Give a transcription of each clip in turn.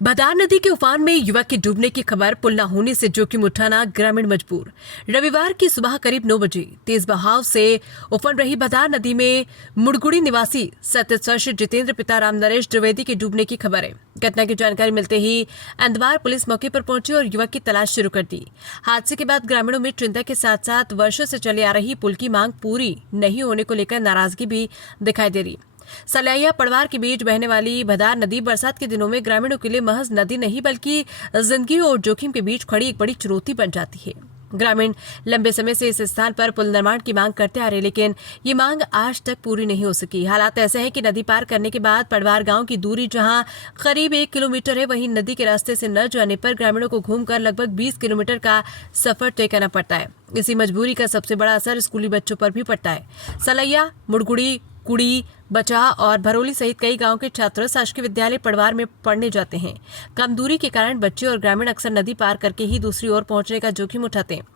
भदार नदी के उफान में युवक के डूबने की खबर, पुल न होने से जोखिम उठाना ग्रामीण मजबूर। रविवार की सुबह करीब 9 बजे तेज बहाव से उफन रही भदार नदी में मुड़गुड़ी निवासी 37 वर्षीय जितेंद्र पिता राम नरेश द्विवेदी के डूबने की खबर है। घटना की जानकारी मिलते ही अंदवार पुलिस मौके पर पहुंची और युवक की तलाश शुरू कर दी। हादसे के बाद ग्रामीणों में चिंता के साथ साथ वर्षों से चली आ रही पुल की मांग पूरी नहीं होने को लेकर नाराजगी भी दिखाई दे रही। सलैया पड़वार के बीच बहने वाली भदार नदी बरसात के दिनों में ग्रामीणों के लिए महज नदी नहीं बल्कि जिंदगी और जोखिम के बीच खड़ी एक बड़ी चुनौती बन जाती है। ग्रामीण लंबे समय से इस स्थान पर पुल निर्माण की मांग करते आ रहे, लेकिन ये मांग आज तक पूरी नहीं हो सकी। हालात ऐसे हैं कि नदी पार करने के बाद पड़वार गांव की दूरी जहां करीब 1 किलोमीटर है, वहीं नदी के रास्ते से न जाने पर ग्रामीणों को घूमकर लगभग 20 किलोमीटर का सफर तय करना पड़ता है। इसी मजबूरी का सबसे बड़ा असर स्कूली बच्चों पर भी पड़ता है। सलैया, मुड़गुड़ी, कुड़ी, बचा और भरोली सहित कई गांव के छात्र शासकीय विद्यालय पड़वार में पढ़ने जाते हैं। कम दूरी के कारण बच्चे और ग्रामीण अक्सर नदी पार करके ही दूसरी ओर पहुंचने का जोखिम उठाते हैं।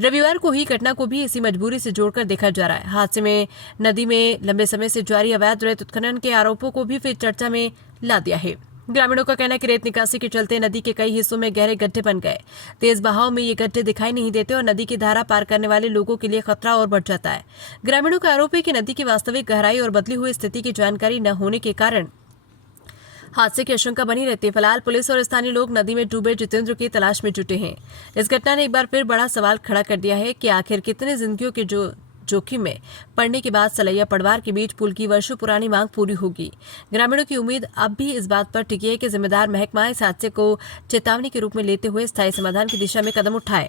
रविवार को ही घटना को भी इसी मजबूरी से जोड़कर देखा जा रहा है। हादसे में नदी में लंबे समय से जारी अवैध रेत उत्खनन के आरोपों को भी फिर चर्चा में ला दिया है। ग्रामीणों का कहना है कि रेत निकासी के चलते नदी के कई हिस्सों में गहरे गड्ढे बन गए। तेज बहाव में ये गड्ढे दिखाई नहीं देते और नदी की धारा पार करने वाले लोगों के लिए खतरा और बढ़ जाता है। ग्रामीणों का आरोप है कि नदी की वास्तविक गहराई और बदली हुई स्थिति की जानकारी न होने के कारण हादसे की आशंका बनी रहती है। फिलहाल पुलिस और स्थानीय लोग नदी में डूबे जितेंद्र की तलाश में जुटे हैं। इस घटना ने एक बार फिर बड़ा सवाल खड़ा कर दिया है कि आखिर कितने जिंदगियों के जोखिम में पड़ने के बाद सलैया पड़वार के बीच पुल की वर्षों पुरानी मांग पूरी होगी। ग्रामीणों की उम्मीद अब भी इस बात पर टिकी है कि जिम्मेदार महकमा इस हादसे को चेतावनी के रूप में लेते हुए स्थायी समाधान की दिशा में कदम उठाए।